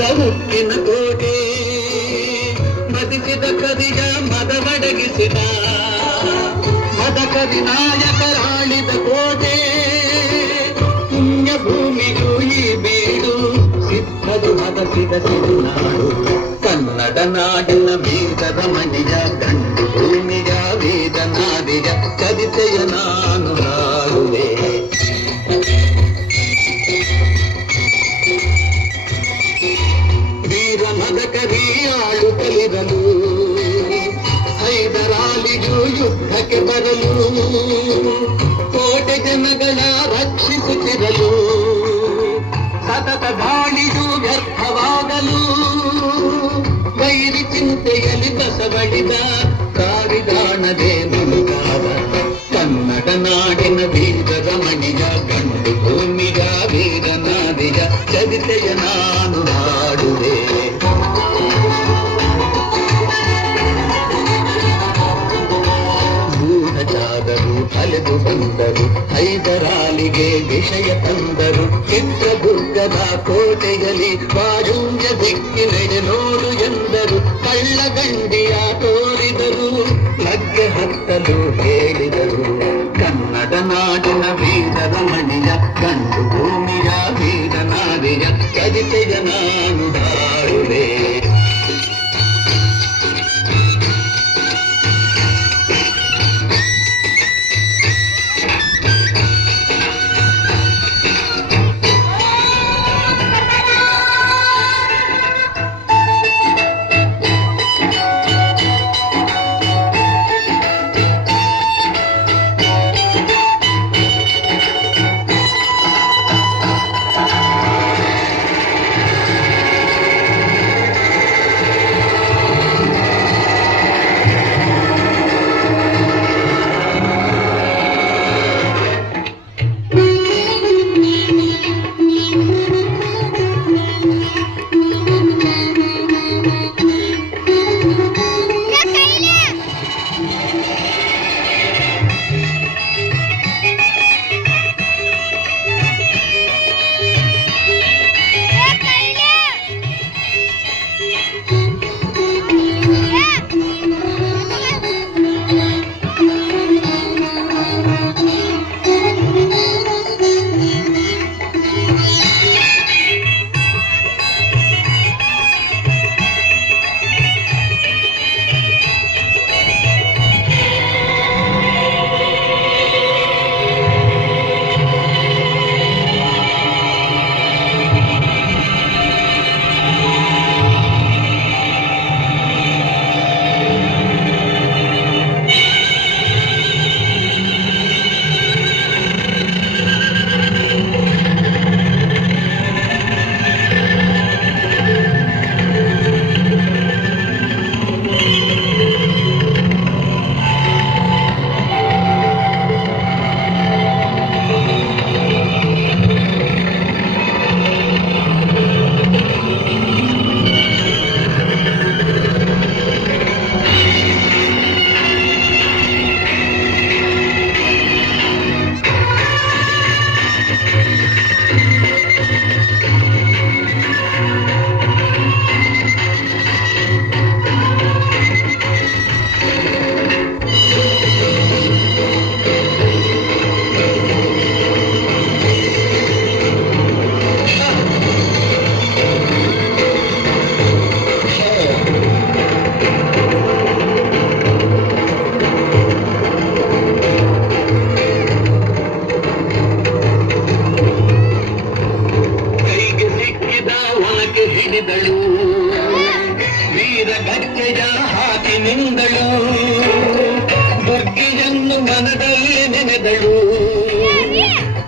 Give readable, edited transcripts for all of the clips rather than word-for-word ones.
ಮೆರೆದ ಹುಟ್ಟಿನ ಕೋಟೆ ಮದಿಸಿದ ಕದಿಯ ಮದವಡಗಿಸಿದ ಮದಕವಿ ನಾಯಕರಾಳಿದ ಕೋಟೆ ಪುಣ್ಯ ಭೂಮಿಗೂ ಈ ಬೀಡು ಸಿದ್ಧದು ಮದಸಿದ ಸಿರುನಾಡು ಕನ್ನಡ ನಾಡಿನ ವೀರದ ಮಣಿಯ ಗಂಡು ಭೂಮಿಯ ವೇದನಾದಿಯ ಚರಿತೆಯ ನಾನು ಹಾಡುವೆ ವೀರ ಮದಕವಿ ಆಳುತ್ತಲಿರಲು ಹೈದರಾಲಿಗೂ ಯುದ್ಧಕ್ಕೆ ಬರಲು ಕೋಟೆ ಜನಗಳ ರಕ್ಷಿಸುತ್ತಿರಲು ಸತತ ದಾಳಿಗೂ ವ್ಯರ್ಥವಾಗಲು ವೈರಿ ಚಿಂತೆಯಲ್ಲಿ ಬಸವಳಿದ ಕಾವಿದಾಣದೆ ಮುಳುಗಾದ ಕನ್ನಡ ನಾಡಿನ ವೀರದ ಮಣಿಯ ಗಂಡು ಭೂಮಿಯ ವೀರನಾದಿಯ ಚರಿತೆಯ ನಾನು ಹಾಡುವೆ ಗೂಢಚಾರರು ಅಲೆದು ಬಂದರು ಹೈದರಾಲಿಗೆ ವಿಷಯ ತಂದರು ಚಿತ್ರದುರ್ಗದ ಕೋಟೆಯಲ್ಲಿ ವಾಯುಂಜ ದಿಕ್ಕಿನೆಡೆ ನೋಡು ಎಂದರು ಕಳ್ಳಗಂಡಿಯ ತೋರಿದರು ಲಗ್ಗೆ ಹತ್ತಲು ಹೇಳಿದರು ಕನ್ನಡ ನಾಡಿನ ವೀರರ ಮಣಿಯ ಗಂಡು ಭೂಮಿಯ ವೀರನಾದಿಯ ಚರಿತೆಯ ನಾನು ಹಾಡುವೆ ವೀರ ಗಜ್ಜೆಯ ಹಾಕಿ ನಿಂದಳು ದುರ್ಗೆಯನ್ನು ಮನದಲ್ಲಿ ನೆನೆದಳು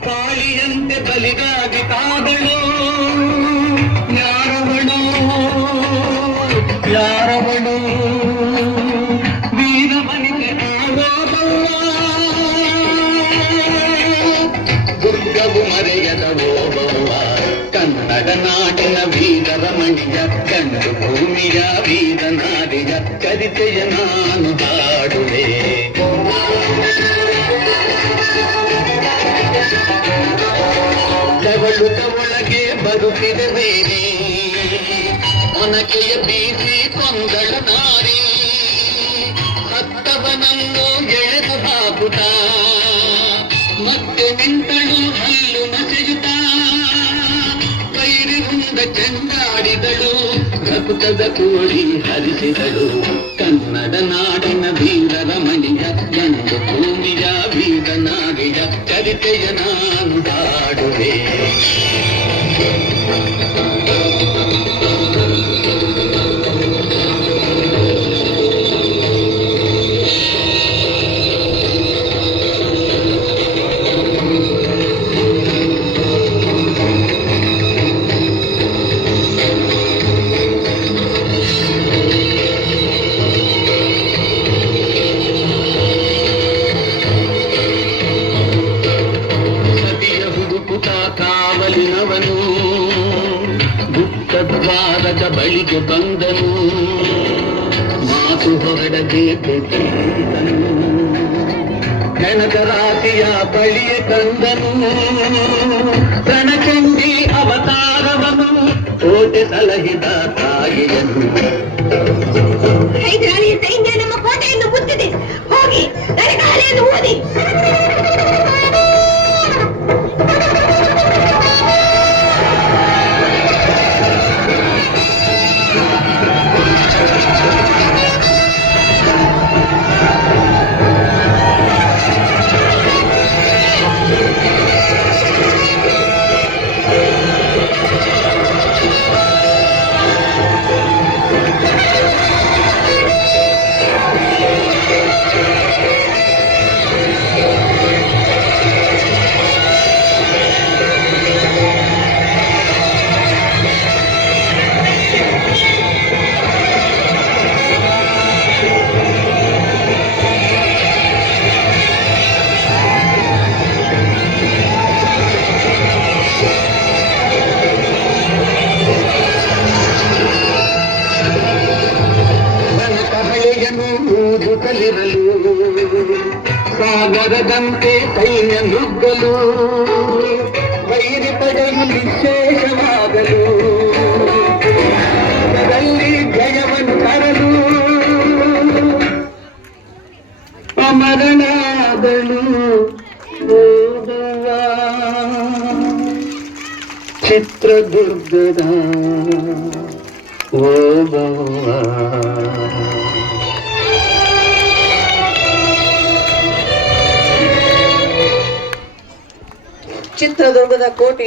ಕಾಳಿಯಂತೆ ಬಲಿಗಾಗಿ ಕಾದಳು ಯಾರವಳು ವೀರ ಮನಿಗೆ ಆರೋದಲ್ಲ ದುರ್ಗವು ಮರೆಯದ ಓಬವ್ವ ಕನ್ನಡ ನಾಡಿನ ವೀರರ ಮಣಿಯ ಗಂಡು ಭೂಮಿಯ ವೀರನಾದಿಯ ಚರಿತೆಯ ನಾನು ಹಾಡುವೆ ತವಳುತ ಒಳಗೆ ಬರುತ್ತಿದೆ ಬೇರೆ ಒನಕೆಯ ಬೀಸಿ ಕೊಂದಳ ನಾರಿ ಹತ್ತವನನ್ನು ಎಳೆದು ಹಾಕುತ್ತ ಮತ್ತೆ ನಿಂತಳು ಹಲ್ಲು ಮಸೆಯುತ್ತ ಕೈರಿ ಹುಂದ ಚೆಂಡಾಡಿದಳು ರಕುತದ ಕೋಳಿ ಹರಿಸಿದಳು ಕನ್ನಡ ನಾಡಿನ ವೀರರ ಮಣಿಯ ಗಂಡು ಭೂಮಿಯ ವೀರನಾರಿಯ ಚರಿತೆಯ ನಾನು ಹಾಡುವೆ. ಕಾವಲಿನವನು ಗುಪ್ತದ್ವಾರದ ಬಳಿಗೆ ಬಂದನು ಮಾತು ಹೊರಡದೆ ಬೆಟ್ಟನು ಹೆಣದ ರಾತಿಯ ಬಳಿಯ ತಂದನು ರಣಚಂಡಿ ಅವತಾರವನು ಕೋಟೆ ಸಲಹಿದ ತಾಯಿಯನು. ಹೈದರಾಲಿಯ ಸೈನ್ಯ ನಮ್ಮ ಕೋಟೆಯನ್ನು ಮುತ್ತಿದೆ, ಹೋಗಿ ನರಕಾಲೆಯನ್ನು ಓದಿ. ಕಲಿರಲು ಸಾಗರದಂತೆ ಸೈನ್ಯ ನುಗ್ಗಲು ವೈರಿ ಪಡೆಯು ನಿಶೇಷವಾಗಲು ಅದರಲ್ಲಿ ಜಯವನ್ನು ತರಲು ಅಮರನಾದಳು ಓದುವ ಚಿತ್ರದುರ್ಗದ ಓದುವ. ಚಿತ್ರದುರ್ಗದ ಕೋಟೆ